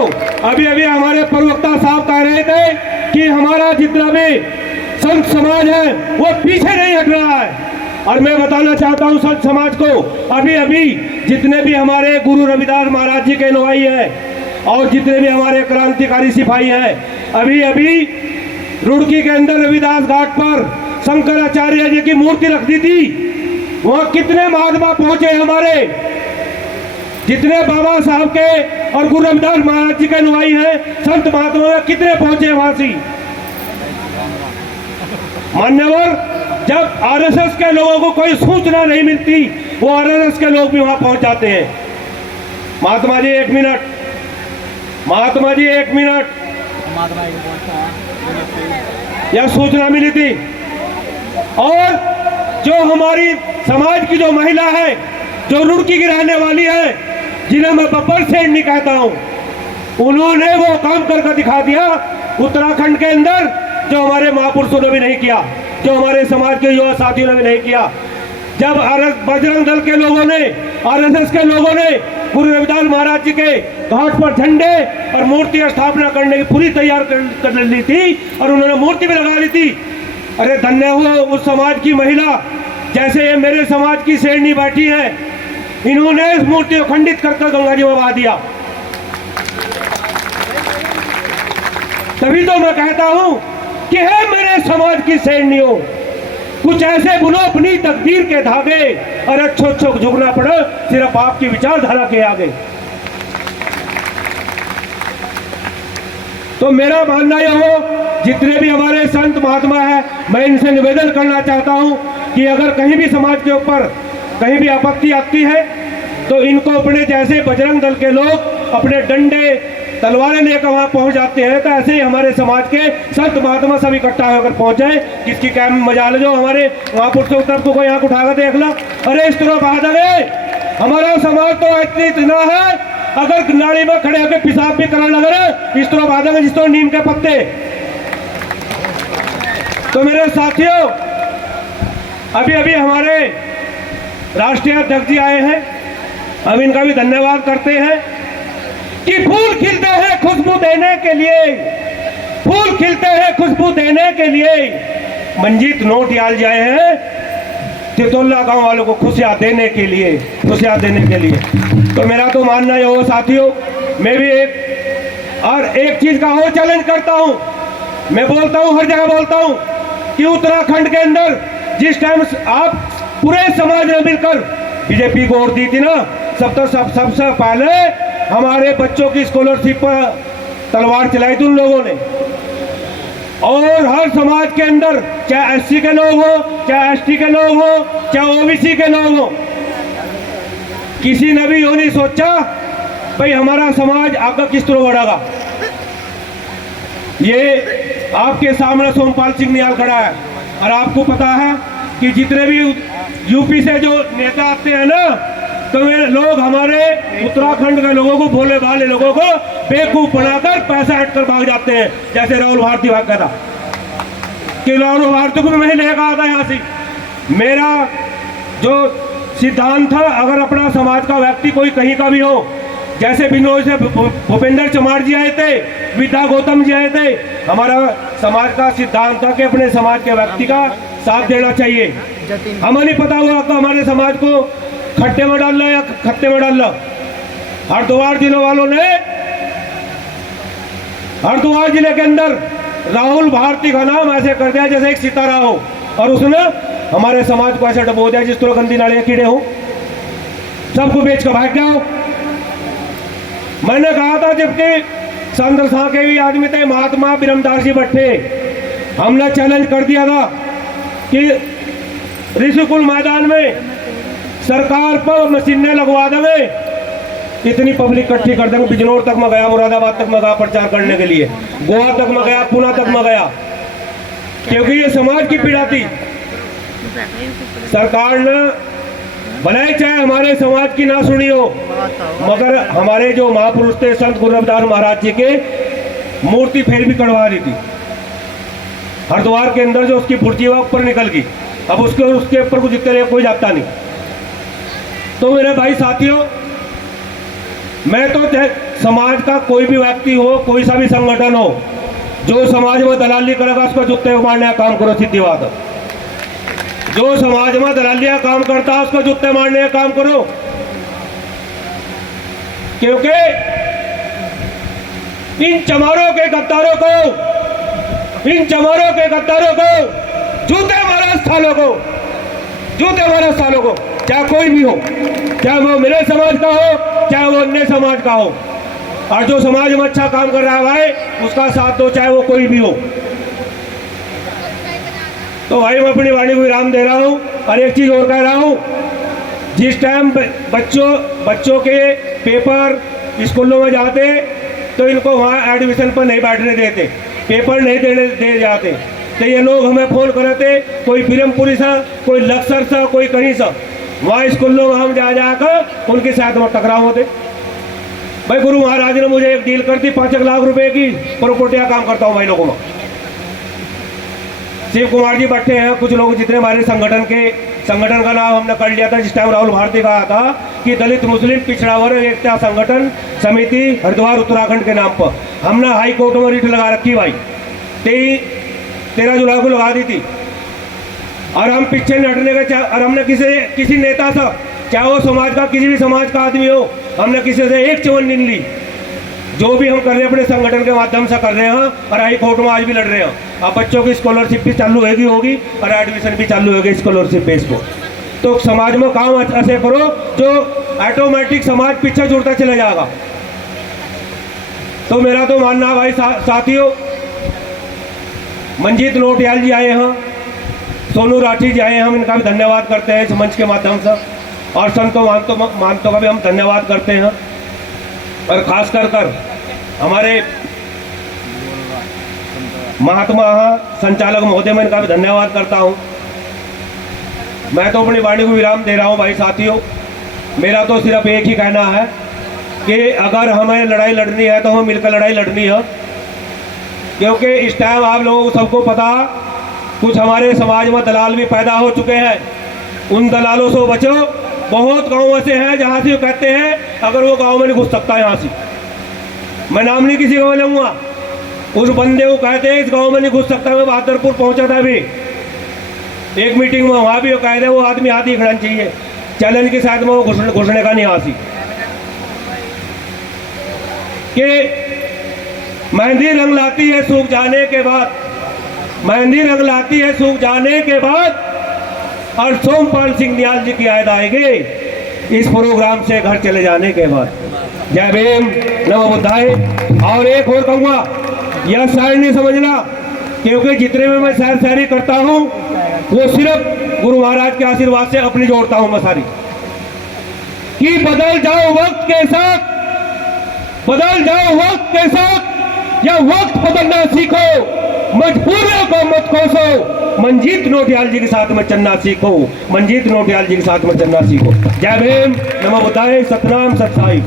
अभी अभी हमारे प्रवक्ता साहब कह रहे थे कि हमारा जितना भी संत समाज है वो पीछे नहीं हट रहा है। और मैं बताना चाहता हूं संत समाज को, अभी अभी जितने भी हमारे गुरु रविदास महाराज जी के अनुयायी हैं और जितने भी हमारे क्रांतिकारी सिपाही हैं, अभी अभी रुड़की के अंदर रविदास घाट पर शंकराचार्य जी की मूर्ति रख दी थी। वहां कितने महात्मा पहुंचे हमारे, जितने बाबा साहब के और गुरु रविदास महाराज जी के अनुयायी हैं, संत महात्मा कितने पहुंचे वहां से। मान्यवर, जब आरएसएस के लोगों को कोई सूचना नहीं मिलती, वो आरएसएस के लोग भी वहां पहुंच जाते हैं। महात्मा जी एक मिनट, महात्मा जी एक मिनट, यह सूचना मिली थी। और जो हमारी समाज की जो महिला है, जो रुड़की की रहने वाली है, जिन्हें मैं बब्बर सेठ नहीं कहता हूं, उन्होंने वो काम करके दिखा दिया उत्तराखंड के अंदर, जो हमारे महापुरुषों ने भी नहीं किया, जो हमारे समाज के युवा साथियों ने भी नहीं किया। जब बजरंग दल के लोगों ने, आरएसएस के लोगों ने गुरु रविदास महाराज जी के घाट पर झंडे और मूर्ति स्थापना करने की पूरी तैयार कर ली थी और उन्होंने मूर्ति भी लगा ली थी। अरे धन्य हो उस समाज की महिला, जैसे ये मेरे समाज की शेरनी बैठी है, इन्होंने इस मूर्ति को खंडित करके गंगा जी में बहा दिया। तभी तो मैं कहता हूं कि है मेरे समाज की शेरनियों, कुछ ऐसे बुनो अपनी तकदीर के धागे और अच्छो झुकना पड़े सिर्फ आपकी विचारधारा के आगे। तो मेरा मानना यह हो, जितने भी हमारे संत महात्मा हैं, मैं इनसे निवेदन करना चाहता हूं कि अगर कहीं भी समाज के ऊपर कहीं भी आपत्ति आती है तो इनको अपने जैसे बजरंग दल के लोग अपने डंडे तलवारें लेकर वहां पहुंच जाते हैं, तो ऐसे ही हमारे समाज के संत महात्मा सब इकट्ठा होकर पहुंचे। किसकी क्या मजाल, जो हमारे महापुरुषों तरफ को कोई आंख उठाकर देख लो, अरे इस तरह बहा दे। हमारा समाज तो इतना है, अगर नाली में खड़े होकर पेशाब भी करने लगे ना, इस तरह बहा देंगे जिस तरह नीम के पत्ते। तो मेरे साथियों, अभी अभी हमारे राष्ट्रीय अध्यक्ष जी आए हैं, हम इनका भी धन्यवाद करते हैं कि फूल खिलते हैं खुशबू देने के लिए, फूल खिलते हैं खुशबू देने के लिए मंजीत नोट याल जाए हैं तिरतोल्ला गांव वालों को खुशियां देने के लिए, खुशियां देने के लिए। तो मेरा तो मानना है हो साथियों, मैं भी एक चीज का और चैलेंज करता हूं, मैं बोलता हूं, हर जगह बोलता हूं कि उत्तराखंड के अंदर जिस टाइम आप पूरे समाज ने मिलकर बीजेपी को वोट दी थी ना, सबसे पहले हमारे बच्चों की स्कॉलरशिप पर तलवार चलाई थी उन लोगों ने। और हर समाज के अंदर, चाहे एससी के लोग हो, चाहे एसटी के लोग हो, चाहे ओबीसी के लोग हो, किसी ने भी ये नहीं सोचा भाई हमारा समाज आगे किस तरह बढ़ेगा। ये आपके सामने सोमपाल सिंह निहाल खड़ा है और आपको पता है कि जितने भी यूपी से जो नेता आते हैं ना, तो वे लोग हमारे उत्तराखंड के लोगों को, भोले भाले लोगों को बेवकूफ बनाकर पैसा हटकर भाग जाते हैं। जैसे राहुल भारती भाग गया था कि राहुल भारती को भी मैं लेकर आता यहाँ से। मेरा जो सिद्धांत था, अगर अपना समाज का व्यक्ति कोई कहीं का भी हो, जैसे बिनोई से भूपेंद्र चमार जी आए थे, विद्या गौतम जी आए थे, हमारा समाज का सिद्धांत था कि अपने समाज के व्यक्ति का साथ देना चाहिए। हमें नहीं पता हुआ कि हमारे समाज को खट्टे में डाल लो या खत्ते में डाल लो। हरिद्वार जिले वालों ने, हरिद्वार जिले के अंदर राहुल भारती का नाम ऐसे कर दिया जैसे एक सितारा हो, और उसने हमारे समाज को ऐसे डबो दिया जिस तरह गंदी नाले कीड़े हो, सबको बेच कर भाग जाओ। मैंने कहा था जबकि संदरसा के भी आदमी थे, महात्मा बिरमदास जी भट्टे, हमने चैलेंज कर दिया था कि ऋषिकुल मैदान में सरकार पर मशीनें लगवा देंगे, इतनी पब्लिक इकट्ठी कर देंगे। बिजनौर तक में गया, मुरादाबाद तक में गया प्रचार करने के लिए, गोवा तक में गया, पुणे तक में गया, क्योंकि ये समाज की पीड़ा थी। सरकार ने भले चाहे हमारे समाज की ना सुनी हो, मगर हमारे जो महापुरुष थे संत गुरु रविदास महाराज जी के मूर्ति फिर भी कड़वा दी थी। हरिद्वार के अंदर जो उसकी बुर्जी ऊपर निकल गई, अब उसके ऊपर कुछ कोई जाता नहीं। तो मेरे भाई साथियों, मैं तो चाहे समाज का कोई भी व्यक्ति हो, कोई सा भी संगठन हो, जो समाज में दलाली करेगा उसको जूते मारने का काम करो, सीधी बात है। जो समाज में दलालिया काम करता है उसको जूते मारने का काम करो, क्योंकि इन चमारों के गद्दारों को जूते मारो सालों को, जूते मारो सालों को, चाहे कोई भी हो, चाहे वो मेरे समाज का हो, चाहे वो अन्य समाज का हो। और जो समाज में अच्छा काम कर रहा है भाई, उसका साथ दो, चाहे वो कोई भी हो। तो भाई मैं अपनी वाणी को विराम दे रहा हूँ। और एक चीज और कह रहा हूँ, जिस टाइम बच्चों के पेपर स्कूलों में जाते तो इनको वहाँ एडमिशन पर नहीं बैठने देते, पेपर नहीं दे जाते, तो ये लोग हमें फोन करते, कोई ब्रह्मपुरी सा, कोई लक्सर सा, कोई कहीं सा, वहाँ स्कूलों में हम जाकर उनके साथ में टकराव होते। भाई गुरु महाराज ने मुझे एक डील कर दी 5 लाख रुपए की, प्रॉपर्टी का काम करता हूँ भाई लोगों में। शिव कुमार जी बैठे हैं, कुछ लोग जितने हमारे संगठन का नाम हमने कर लिया था जिस टाइम राहुल भारती कहा था कि दलित मुस्लिम पिछड़ा वर्ग एकता संगठन समिति हरिद्वार उत्तराखंड के नाम पर हमने हाई कोर्ट में रिट लगा रखी भाई, 13 जुलाई को लगा दी थी। और हम पीछे नहीं हटने का, और हमने किसी नेता से, चाहे वो समाज का किसी भी समाज का आदमी हो, हमने किसी से एक चवन नहीं ली। जो भी हम कर रहे हैं अपने संगठन के माध्यम से कर रहे हैं, और हाई कोर्ट में आज भी लड़ रहे हैं। अब बच्चों की स्कॉलरशिप भी चालू होगी और एडमिशन भी चालू होगी स्कॉलरशिप बेस पर। तो समाज में काम ऐसे करो जो ऑटोमेटिक समाज पीछे जुड़ता चला जाएगा। तो मेरा तो मानना भाई साथियों, मंजीत नोटियाल जी आए हैं, सोनू राठी जी आए हैं, हम इनका भी धन्यवाद करते हैं इस मंच के माध्यम से, और संतो मानतो का भी हम धन्यवाद करते हैं। और खास कर हमारे महात्मा संचालक महोदय, मैं इनका भी धन्यवाद करता हूं। मैं तो अपनी वाणी को विराम दे रहा हूं भाई साथियों। मेरा तो सिर्फ एक ही कहना है कि अगर हमें लड़ाई लड़नी है तो हमें मिलकर लड़ाई लड़नी है, क्योंकि इस टाइम आप लोगों को सबको पता, कुछ हमारे समाज में दलाल भी पैदा हो चुके हैं। उन दलालों से बचो। बहुत गाँव ऐसे हैं जहाँ से वो कहते हैं अगर वो गाँव में नहीं घुस सकता, यहाँ से मैं नाम नहीं किसी को लूँगा, उस बंदे को कहते हैं इस गांव में नहीं घुस सकता। मैं बहादुरपुर पहुंचा था अभी एक मीटिंग में, वहां भी वो कह रहे वो आदमी हाथ ही खड़ना चाहिए, चैलेंज के साथ में वो घुसने का नहीं आसी। कि मेहंदी रंग लाती है सूख जाने के बाद, मेहंदी रंग लाती है सूख जाने के बाद, और सोमपाल सिंह नियाल जी की याद आएगी इस प्रोग्राम से घर चले जाने के बाद। जय भीम, नमो बुद्धाय। और एक और कहूँगा, यह शायर नहीं समझना, क्योंकि जितने में मैं शायरी करता हूँ वो सिर्फ गुरु महाराज के आशीर्वाद से अपनी जोड़ता हूँ मैं सारी। कि बदल जाओ वक्त के साथ, बदल जाओ वक्त के साथ, या वक्त बदलना सीखो, मजबूरियों को मत कोसो, मंजीत नोटियाल जी के साथ में चलना सीखो, मंजीत नोटियाल जी के साथ में चलना सीखो। जय भीम, नमो बुद्धाय, सतनाम, सत साई।